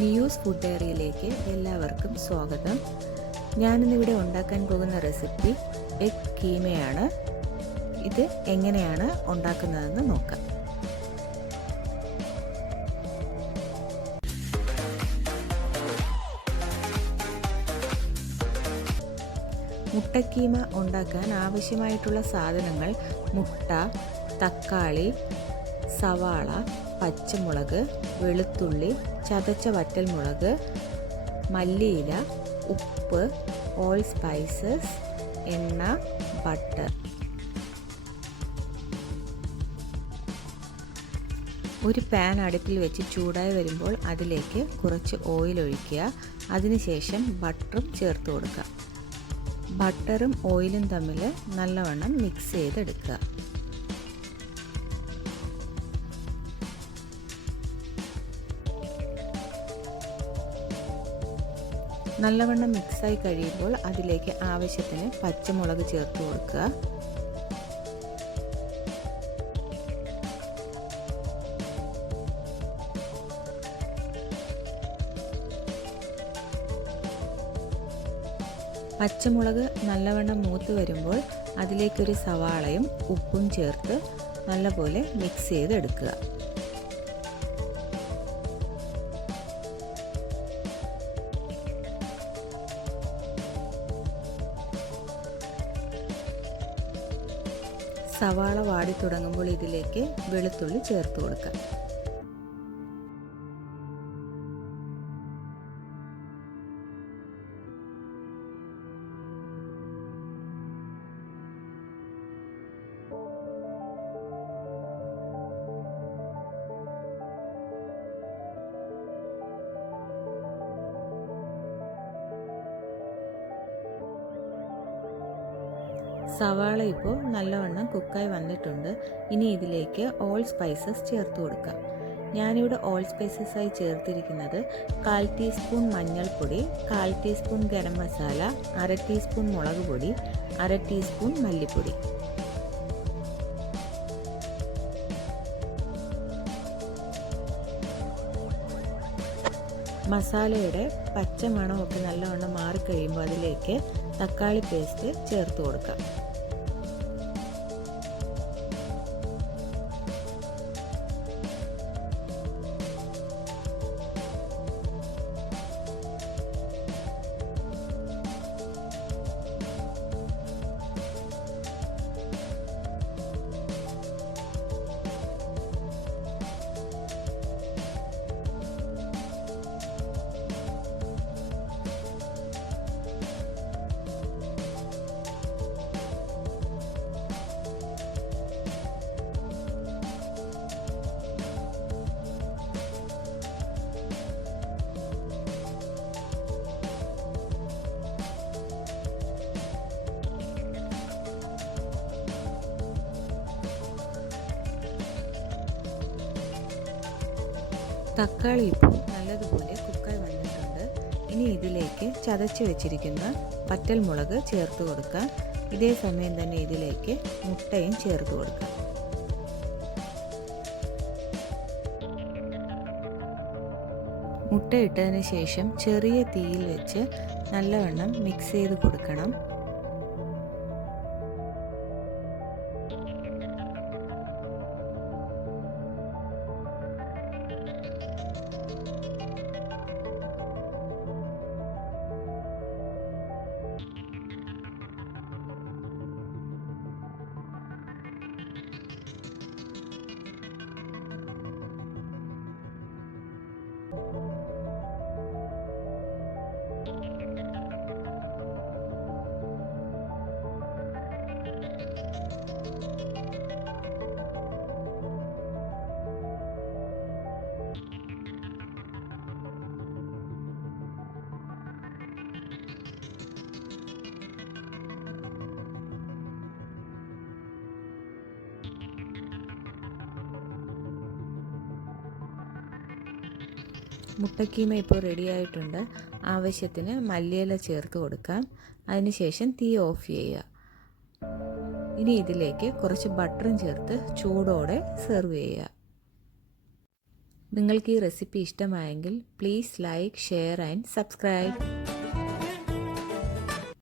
നിയൂസ് food ഡയറിയിലേക്ക് എല്ലാവർക്കും സ്വാഗതം. ഞാനിന്നിവിടെ ഉണ്ടാക്കാൻ പോകുന്ന റെസിപ്പി എഗ് കീമയാണ്. ഇത് എങ്ങനെയാണ് ഉണ്ടാക്കുന്നതെന്ന് നോക്കാം. മുട്ടക്കീമ ഉണ്ടാക്കാൻ ആവശ്യമായിട്ടുള്ള സാധനങ്ങൾ: മുട്ട, തക്കാളി, സവാള, പച്ചമുളക്, വെളുത്തുള്ളി, ചതച്ച വറ്റൽമുളക്, മല്ലിയില, ഉപ്പ്, ഓൾ സ്പൈസസ്, എണ്ണ, ബട്ടർ. ഒരു പാൻ അടുപ്പിൽ വെച്ച് ചൂടായി വരുമ്പോൾ അതിലേക്ക് കുറച്ച് ഓയിൽ ഒഴിക്കുക. അതിനുശേഷം ബട്ടറും ചേർത്ത് കൊടുക്കുക. ബട്ടറും ഓയിലും തമ്മിൽ നല്ലവണ്ണം മിക്സ് ചെയ്തെടുക്കുക. നല്ലവണ്ണം മിക്സായി കഴിയുമ്പോൾ അതിലേക്ക് ആവശ്യത്തിന് പച്ചമുളക് ചേർത്ത് കൊടുക്കുക. പച്ചമുളക് നല്ലവണ്ണം മൂത്ത് വരുമ്പോൾ അതിലേക്കൊരു സവാളയും ഉപ്പും ചേർത്ത് നല്ലപോലെ മിക്സ് ചെയ്തെടുക്കുക. സവാള വാടി തുടങ്ങുമ്പോൾ ഇതിലേക്ക് വെളുത്തുള്ളി ചേർത്ത് കൊടുക്കാം. സവാള ഇപ്പോൾ നല്ലവണ്ണം കുക്കായി വന്നിട്ടുണ്ട്. ഇനി ഇതിലേക്ക് ഓൾ സ്പൈസസ് ചേർത്ത് കൊടുക്കാം. ഞാനിവിടെ ഓൾ സ്പൈസസായി ചേർത്തിരിക്കുന്നത് 1/4 ടീസ്പൂൺ മഞ്ഞൾപ്പൊടി, 1/4 ടീസ്പൂൺ ഗരം മസാല, 1/2 ടീസ്പൂൺ മുളക് പൊടി, 1/2 ടീസ്പൂൺ മല്ലിപ്പൊടി. മസാലയുടെ പച്ച മണമൊക്കെ നല്ലവണ്ണം മാറിക്കഴിയുമ്പോൾ അതിലേക്ക് തക്കാളി പേസ്റ്റ് ചേർത്ത് കൊടുക്കാം. തക്കാളി ഇപ്പോൾ നല്ലതുപോലെ കുക്കായി വന്നിട്ടുണ്ട്. ഇനി ഇതിലേക്ക് ചതച്ച് വെച്ചിരിക്കുന്ന വറ്റൽമുളക് ചേർത്ത് കൊടുക്കാം. ഇതേ സമയം തന്നെ ഇതിലേക്ക് മുട്ടയും ചേർത്ത് കൊടുക്കാം. മുട്ട ഇട്ടതിന് ശേഷം ചെറിയ തീയിൽ വെച്ച് നല്ലവണ്ണം മിക്സ് ചെയ്ത് കൊടുക്കണം. മുട്ടക്കീമ ഇപ്പോൾ റെഡി ആയിട്ടുണ്ട്. ആവശ്യത്തിന് മല്ലിയില ചേർത്ത് കൊടുക്കാം. അതിനുശേഷം തീ ഓഫ് ചെയ്യുക. ഇനി ഇതിലേക്ക് കുറച്ച് ബട്ടറും ചേർത്ത് ചൂടോടെ സെർവ് ചെയ്യുക. നിങ്ങൾക്ക് ഈ റെസിപ്പി ഇഷ്ടമായെങ്കിൽ please like, share and subscribe.